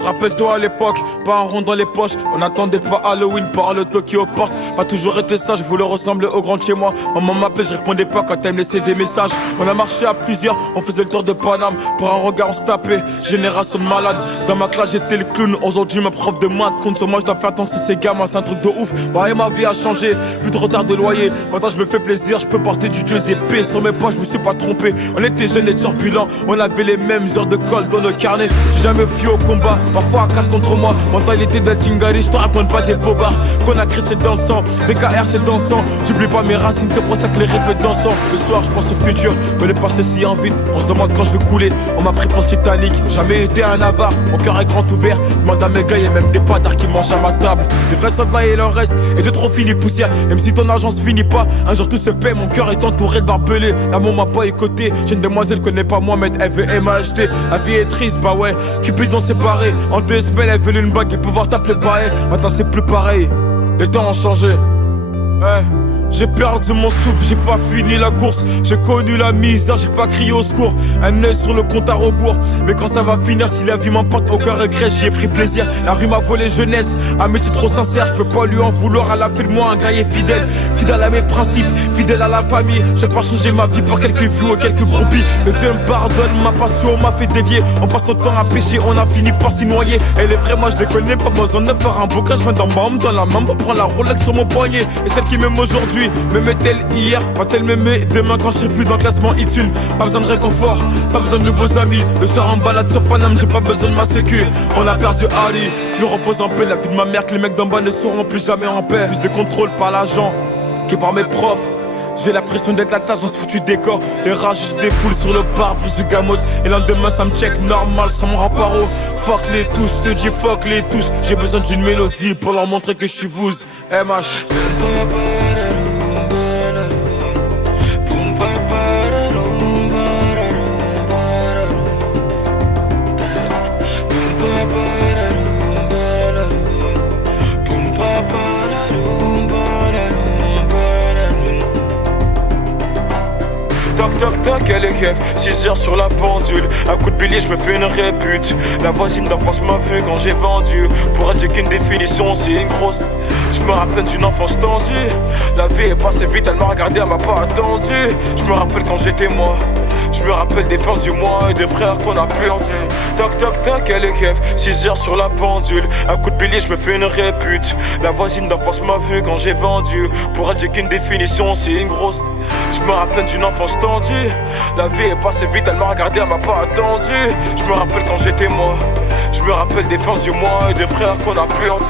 Rappelle-toi à l'époque, pas un rond dans les poches. On n'attendait pas Halloween par le Tokyo Port. Pas toujours été sage, je voulais ressembler au grand de chez moi. Maman m'appelait, je répondais pas quand elle me laissait des messages. On a marché à plusieurs, on faisait le tour de Paname. Pour un regard on se tapait, génération de malades. Dans ma classe j'étais le clown, aujourd'hui ma prof de maths compte sur moi. Je dois faire attention ces gamins, c'est un truc de ouf. Bah et ma vie a changé, plus de retard de loyer. Maintenant je me fais plaisir, je peux porter du Giuseppe. Sur mes poches je me suis pas trompé. On était jeunes et turbulents, on avait les mêmes heures de colle dans le carnet. J'ai jamais fui au combat, parfois à 4 contre moi. Mentalité de Tingari, je te raconte pas des bobards. Qu'on a créé c'est dans le sang, des KR c'est dans le sang. J'oublie pas mes racines, c'est pour ça que les répètes dansant. Le soir je pense au futur, mais le passé si en vite. On se demande quand je vais couler, on m'a pris pour le Titanic. Jamais été un avare, mon cœur est grand ouvert. Demande à mes gars, y'a même des padards qui mangent à ma table. Des vrais soldats et leur reste, et de trop finis poussière. Même si ton argent se finit pas, un jour tout se paie. Mon cœur est entouré de barbelés. L'amour m'a pas écouté, j'ai une demoiselle connaît pas moi, mais elle veut m'acheter. La vie est triste, bah ouais, Cupidon séparé. En 2 semaines elle veut une bague et pouvoir t'appeler pareil. Maintenant c'est plus pareil, les temps ont changé. J'ai perdu mon souffle, j'ai pas fini la course. J'ai connu la misère, j'ai pas crié au secours. Un œil sur le compte à rebours. Mais quand ça va finir, si la vie m'emporte, aucun regret, j'y ai pris plaisir. La rue m'a volé jeunesse, amitié trop sincère. Je peux pas lui en vouloir, elle a fait de moi un guerrier fidèle. Fidèle à mes principes, fidèle à la famille. J'ai pas changé ma vie pour quelques vues ou quelques broupies. Que Dieu me pardonne, ma passion m'a fait dévier. On passe notre temps à pêcher, on a fini par s'y noyer. Elle est vraie, moi je les connais, pas besoin de faire un bouquin. Je viens d'en bas, dans la main pour prendre la Rolex sur mon poignet. Et celle qui m'aime aujourd'hui m'aimait-elle hier, va-t-elle m'aimer demain quand je serai plus dans le classement X1? Pas besoin de réconfort, pas besoin de nouveaux amis. Le soir en balade sur Paname, j'ai pas besoin de ma sécu. On a perdu Ali, je repose en paix. La vie de ma mère que les mecs d'en bas ne seront plus jamais en paix. Plus de contrôle par l'agent que par mes profs. J'ai la pression d'être la tâche dans ce foutu décor. Les rats juste des foules sur le bar, plus du gamos. Et le lendemain ça me check normal sans mon rempart. Fuck les tous, je te dis fuck les tous. J'ai besoin d'une mélodie pour leur montrer que je suis vous. MH. Toc toc toc, elle est keuf, 6 heures sur la pendule. Un coup de billet, je me fais une répute. La voisine d'en face m'a vu quand j'ai vendu. Pour elle, j'ai qu'une définition, c'est une grosse. Je me rappelle d'une enfance tendue. La vie est passée vite, elle m'a regardé, elle m'a pas attendu. Je me rappelle quand j'étais moi. Je me rappelle des fins du mois et des frères qu'on a perdu. Toc toc toc, elle est keuf, 6 heures sur la pendule. Un coup de billet, je me fais une répute. La voisine d'en face m'a vu quand j'ai vendu. Pour elle, j'ai qu'une définition, c'est une grosse. Je me rappelle d'une enfance tendue. La vie est passée vite, elle m'a regardé, elle m'a pas attendu. Je me rappelle quand j'étais moi. Je me rappelle des fins du mois et des frères qu'on a perdu.